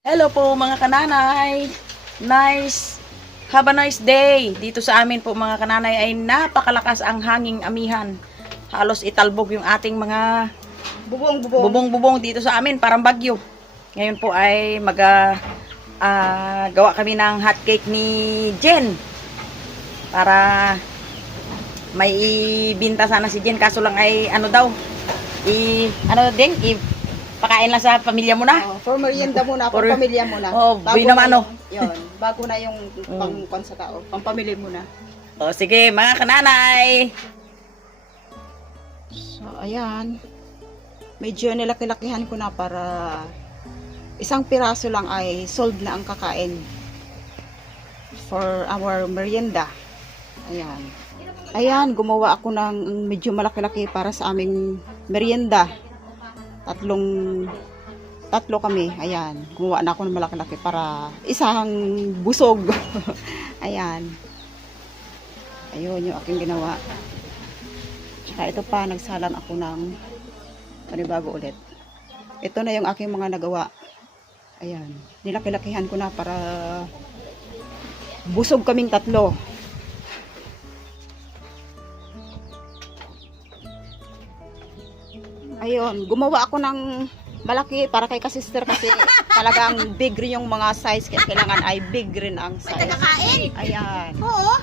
Hello po mga kananay. Have a nice day. Dito sa amin po mga kananay ay napakalakas ang hanging amihan. Halos italbog yung ating mga bubong-bubong dito sa amin, parang bagyo. Ngayon po ay gawa kami ng hot cake ni Jen. Para may ibinta sana si Jen, kaso lang ay pakain lang sa pamilya mo na. For merienda muna, for pamilya muna. Bago naman yun, bago na yung pang sa tao, pang pamilya muna. Sige mga kananay. So, ayan. Medyo nilaki-lakihan ko na para isang piraso lang ay sold na ang kakain for our merienda. Ayan. Ayan, gumawa ako ng medyo malaki-laki para sa aming merienda. Tatlo kami. Ayan. Gumawa na ako ng malaki-laki para isang busog. Ayan. Ayun yung aking ginawa. Tsaka ito pa, nagsalang ako ng panibago ulit. Ito na yung aking mga nagawa. Ayan. Nilaki-lakihan ko na para busog kaming tatlo. Ayun, gumawa ako ng malaki para kay ka-sister kasi talagang big rin yung mga size. Kaya kailangan ay big rin ang size. May tagakain? Ayan. Oo.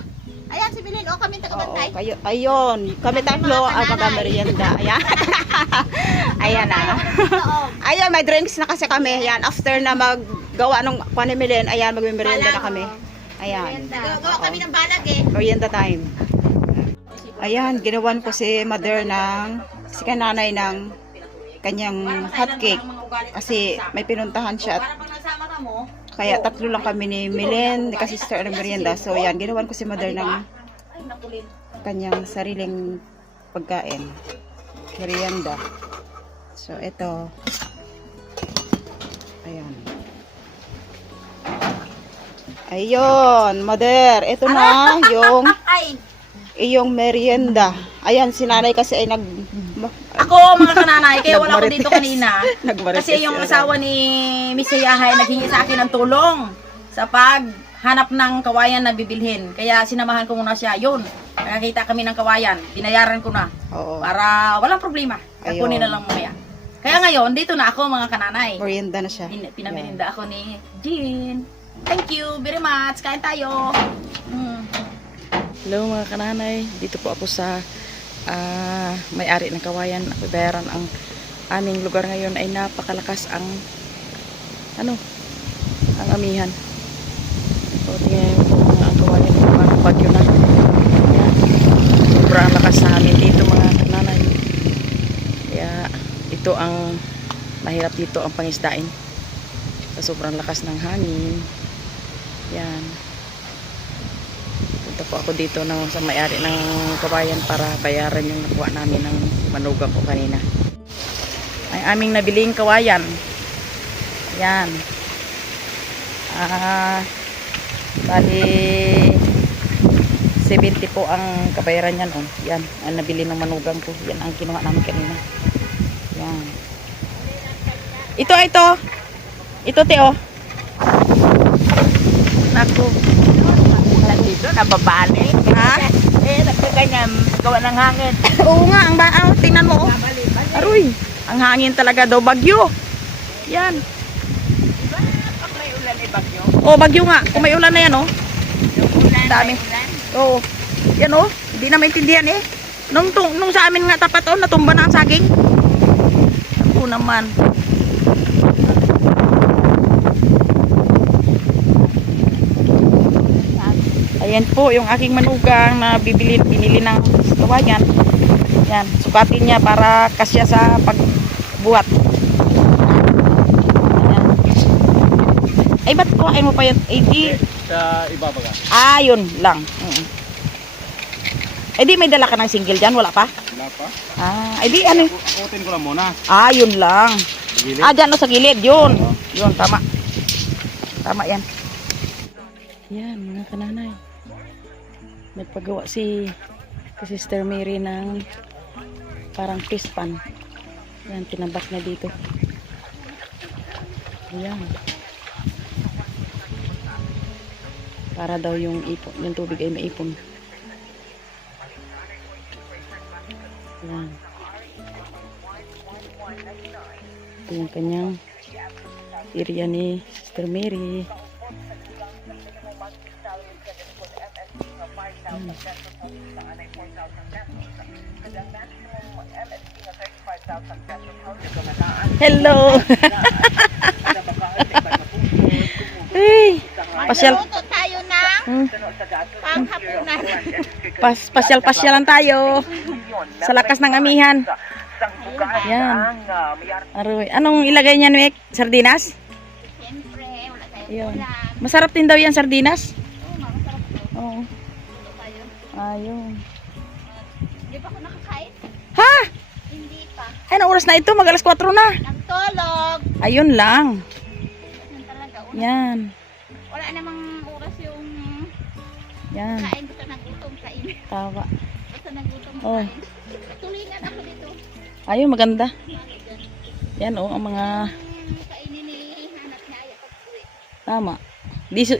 Ayan si Bilin. O, kami tagabantay. Ayun, kami tatlo ang mag-merienda. Ayan. Ayan na. Ayan, may drinks na kasi kami. Ayan, after na maggawa ng panimilin, ayan, mag-merienda na kami. Ayan. Nagagawa kami ng balag eh. Merienda time. Ayan, ginawan ko si mother si kananay ng kanyang hot cake kasi may pinuntahan siya at kaya tatlo lang kami ni Milen, ni ka-sister ng merienda. So yan, ginawan ko si mother ng kanyang sariling pagkain, merienda. So ito, ayan. Ayun, mother, ito na yung merienda. Ayan, si nanay kasi ay Ako mga kananay, kaya wala ako dito kanina. Nagmarites Kasi yung asawa ni Miss Yahay naghingi sa akin ng tulong sa paghanap ng kawayan na bibilhin. Kaya sinamahan ko muna siya. Yun, nakakita kami ng kawayan. Binayaran ko na. Oo. Para walang problema. Kunin na lang mamaya. Kaya ngayon, dito na ako mga kananay. Merienda na siya. Pinamerinda ako ni Jean. Thank you very much. Kain tayo. Hello mga kananay. Dito po ako sa may-ari ng kawayan. Bayaran ang aming lugar ngayon ay napakalakas ang amihan. So tingnan mo po ang kawayan, parang bagyo na. Ayan. Sobrang lakas sa amin dito mga kananay. Kaya ito ang mahirap dito ang pangisdain sa sobrang lakas ng hangin. Yan. Punta po ako dito sa may-ari ng kabayan para bayaran yung nakuha namin ng manugang ko kanina. Ay aming nabiling kawayan. Yan. Bali 70 po ang kabayaran yan. Yan ang nabili ng manugang ko. Yan ang kinuha namin kanina. Yan. Ito Teo. Naku. Dito, nababali. Ha? Nagkaganyan, gawa ng hangin. Oo nga, tingnan mo. Aroy, ang hangin talaga daw, bagyo. Yan. Pag may ulan ay bagyo. Bagyo nga. Kung may ulan na yan, Ulan, dami. ulan. Oo. Yan, hindi na maintindihan eh. Nung sa amin nga tapat, natumba na ang saging. Ako naman. Ayan po yung aking manugang na binili ng kawayan. Yan, sukatin niya para kasya sa pagbuhat. Ayan. Ay, ba't kuhain mo pa yan? 80? Sa iba baga. Yun lang. Di may dala ka ng single dyan? Wala pa? Wala pa. Di ano? Kukutin ko lang muna. Yun lang. Sa gilid. Dyan sa gilid. Yun. Yun, tama. Tama yan. Yan, mga kananay. Nagpagawa si Sister Mary ng parang fish pan. Yan, tinabak na dito. Ayan. Para daw yung tubig ay maipon. Yan. Ito yung kanyang area ni Sister Mary. Hello! Hey! Pasyal. Magluto tayo ng panghapunan. Pasyal-pasyalan tayo. Sa lakas ng amihan. Yan. Aroy. Anong ilagay niyan, Mek? Sardinas? Siyempre, wala tayong Yun. ulam. Masarap din daw yan, sardinas. Oo, masarap to. Oo. Luto tayo. Ayun. Di ba ako nakakain? Ha? Hindi pa. Ay, anong oras na ito? Mag alas 4 na. Nagtulog. Ayun lang. Yan talaga. Yan. Wala namang oras yung Yan. kain. Basta nagutom kain. Tawa. Basta nagutom Oh. kain. Tulingan ako dito. Ayun, maganda. Yan, oh, ang mga Kainin ni Hanap niya ay pag-uwi. tama.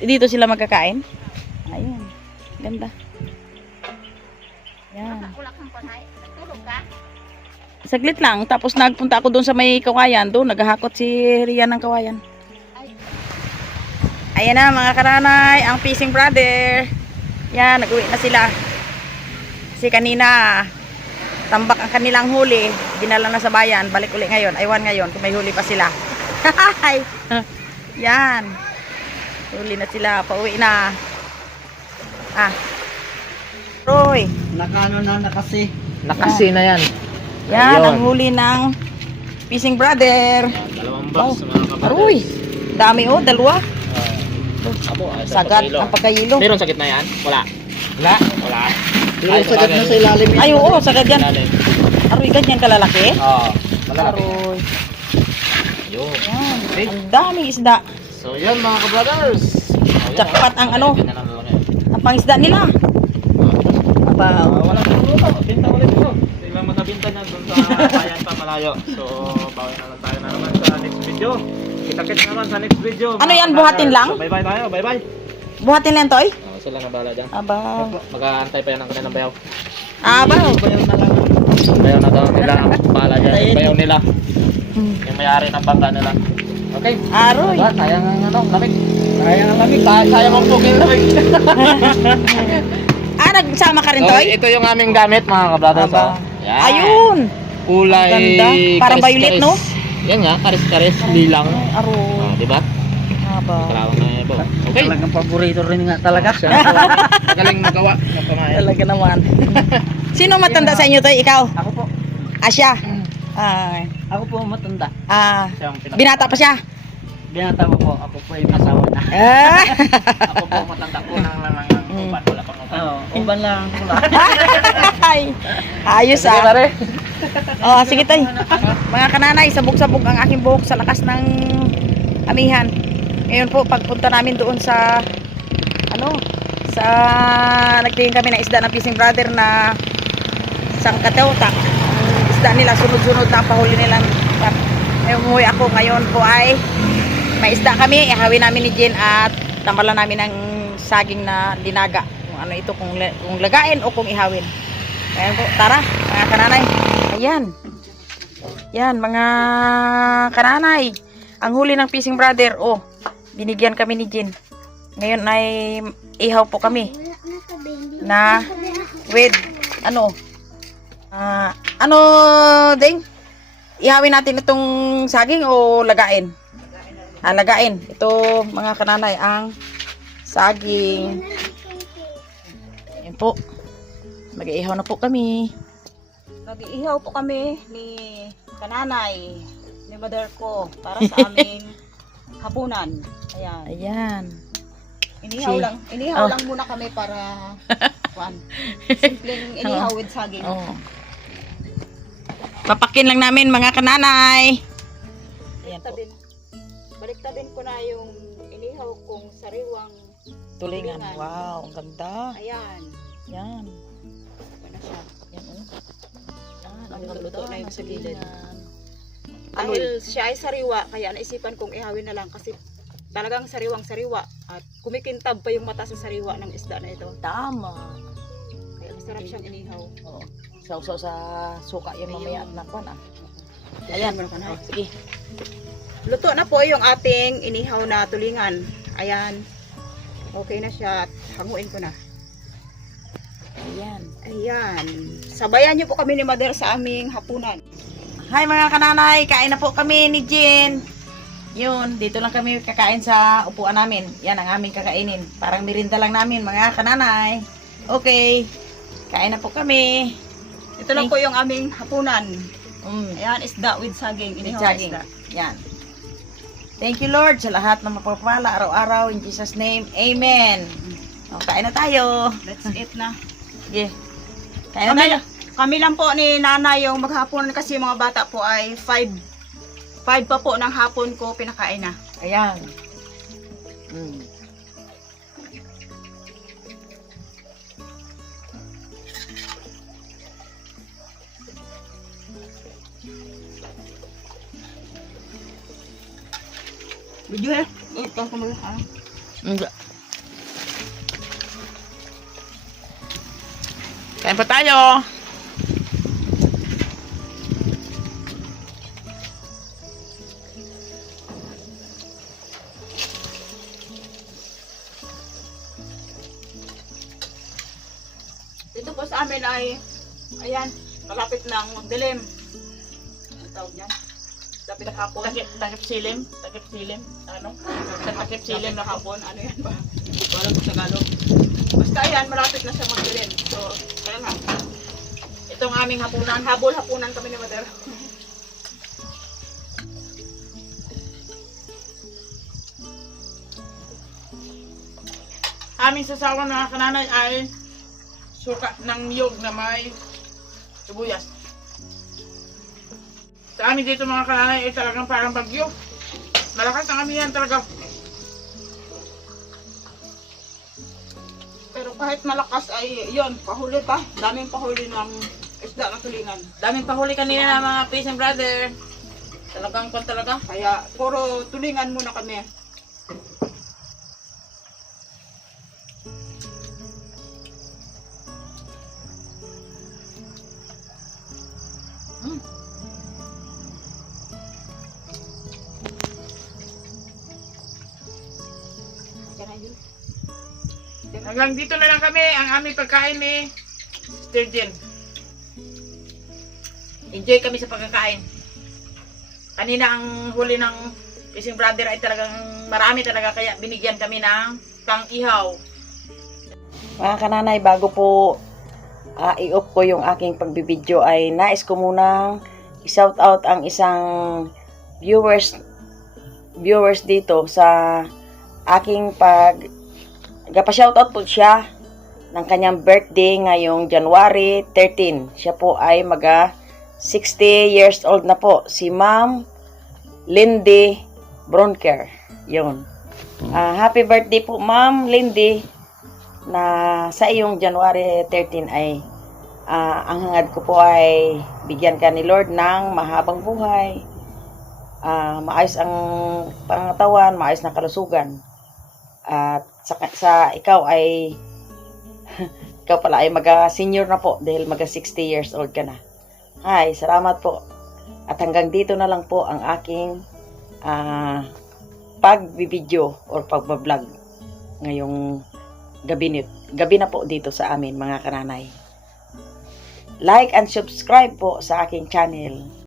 Dito sila magkakain. Ayun. Ganda. Yan. Wala kang panay. Nagtulog ka? Saglit lang. Tapos nagpunta ako doon sa may kawayan. Doon, naghahakot si Rian ng kawayan. Ay, Ayan na mga karanay, ang fishing brother. Yan, nag-uwi na sila. Kasi kanina, tambak ang kanilang huli. Dinala na sa bayan. Balik uli ngayon. Aywan ngayon kung may huli pa sila. Yan. Huli na sila. Pauwi na. Ah. Roy. Nakano na nakasi. Nakasi na yan. Yan, Ayun. ang huli ng fishing brother. Dalawang Oh, box mga kapatid. aroy. Dami oh, dalawa. Sagad Sagad ang pagkahilo. Meron sakit na yan? Wala. Wala? Wala. Pero sagad na sa ilalim. Ay, oo, sagad yan. Ilalim. Aroy, ganyan kalalaki. Oo. Malalaki. Aroy. Yun. Yan, Okay. ang daming isda. So yun mga kabrothers. Jackpot ang ano, ang pangisda nila. Abaw. Wala pang luto. Binta ulit ito. Sila matabinta niyan doon sa bayan pa malayo. So bawi na lang tayo na naman sa next video. Kita-kits naman sa next video. Ano mga yan, kabrothers. buhatin lang? So, bye-bye tayo. Bye-bye. Buhatin lang to, eh. Sila na bala dyan. Abaw. Mag-aantay pa yan ng kanilang bayaw. Abaw. Bayaw na daw nila ang bala dyan. Bayaw nila. Hmm. Yung may-ari ng bangka nila. Okay. Aroy. Diba? Sayang ang ano, lamig. Sayang ang lamig. Sayang ang bukil lamig. Ah, nagsama ka rin, So, Toy? ito yung aming gamit mga kabrothers. Aba. Oh. Yan. Ayun. Kulay Ganda. Parang violet, no? Yan nga, karis-karis, lilang. Aroy. Oh, diba? Abaw. Kalawang na po. Okay. Talagang paborito rin nga talaga. Magaling magawa ng pamayan. Talaga naman. Sino matanda sa inyo, Toy? Ikaw? Ako po. Asya. Ay. Ako po matanda. Siya ang Binata pa siya. Binata mo po. Ako po yung asawa na. Ah. Ako po matanda ko nang lang Mm. uban. Wala pang uban. Oo. Uban lang. Ay. Ayos Sige, ah. pare. Oh, sige Toy. Mga kananay, sabog-sabog ang aking buhok sa lakas ng amihan. Ngayon po, pagpunta namin doon sa nagtingin kami ng isda ng fishing brother na sangkateutak. Ang isda nila, sunod-sunod na ang pahuli nila. Ngayon umuwi ako. Ngayon po ay may isda kami. Ihawin namin ni Jen at tamalan namin ng saging na dinaga. Kung ano ito, kung lagain o kung ihawin. Ayan po, tara mga kananay. Ayan. Yan mga kananay. Ang huli ng fishing brother. Oh, binigyan kami ni Jen. Ngayon ay ihaw po kami. Na with ding? Ihawin natin itong saging o lagain? Lagain. Ito mga kananay ang saging. Ayan po. Mag-iihaw na po kami. Nag-iihaw po kami ni kananay, ni mother ko, para sa aming hapunan. Ayan. Ayan. Inihaw Oh. lang muna kami para simpleng inihaw with saging. Oh. Papakin lang namin mga kananay. Ayan po. Baliktabin ko na yung inihaw kong sariwang Tulingan. tulingan. Wow, ang ganda. Ayan. Yan. Ito na siya. Yan oh. Yan, ang Luto ganda na yung ng sa gilid. tulingan. Dahil siya ay sariwa, kaya naisipan kong ihawin na lang kasi talagang sariwang-sariwa at kumikintab pa yung mata sa sariwa ng isda na ito. Tama. Kaya masarap siyang inihaw. Oo. Sausaw sa suka yung mamaya at nakwan ah. Ayan, Ayan. Oh, sige. luto na po yung ating inihaw na tulingan. Ayan. Okay na siya at hanguin ko na. Ayan. Ayan. Sabayan niyo po kami ni Mother sa aming hapunan. Hi mga kananay, kain na po kami ni Jen. Yun, dito lang kami kakain sa upuan namin. Yan ang aming kakainin. Parang merinda lang namin mga kananay. Okay, kain na po kami. Ito lang po yung aming hapunan. Yan, Ayan, isda with saging. Inihaw na saging. isda. Yan. Thank you Lord sa lahat ng mapapala araw-araw. In Jesus name, Amen. O, kain na tayo. Let's eat na. Sige. Kain na tayo. Kami lang po ni Nana yung maghapon kasi yung mga bata po ay 5 pa po ng hapon ko pinakain na. Ayan. Video eh. Ito ko mo. Enggak. Kain pa tayo. Dito po sa amin ay ayan, malapit ng magdilim. Ang tawag niyan? Lapit ng hapon. Takip silim. Takip silim. Ano? Takip silim na hapon. Ano yan ba? Wala ko Tagalog. Basta ayan, malapit na siya magdilim. So, kaya nga. Itong aming hapunan. Habol-hapunan kami ni Mother. Aming sasawan mga kananay ay suka ng niyog na may sibuyas. Sa amin dito mga kananay ay talagang parang bagyo. Malakas ang amihan talaga. Pero kahit malakas ay, yun, pahuli pa. Daming pahuli ng isda na tulingan. Daming pahuli kanina ng mga fishing brother. Talagang kon talaga. Kaya, puro tulingan muna kami. Hanggang dito na lang kami ang aming pagkain ni Sturgeon. Enjoy kami sa pagkakain. Kanina ang huli ng fishing brother ay talagang marami talaga kaya binigyan kami ng pang-ihaw. Mga kananay, bago po i-off ko yung aking pagbibideo ay nais ko munang i-shout out ang isang viewers dito sa aking Gapa-shoutout po siya ng kanyang birthday ngayong January 13. Siya po ay 60 years old na po. Si Ma'am Lindy Bronker. Yun. Happy birthday po Ma'am Lindy na sa iyong January 13 ay ang hangad ko po ay bigyan ka ni Lord ng mahabang buhay. Maayos ang pangatawan, maayos na kalusugan. At sa ikaw ay ikaw pala ay senior na po dahil 60 years old ka na. Hi, salamat po. At hanggang dito na lang po ang aking pagbibideo or pagbablog ngayong gabi na po dito sa amin mga kananay. Like and subscribe po sa aking channel.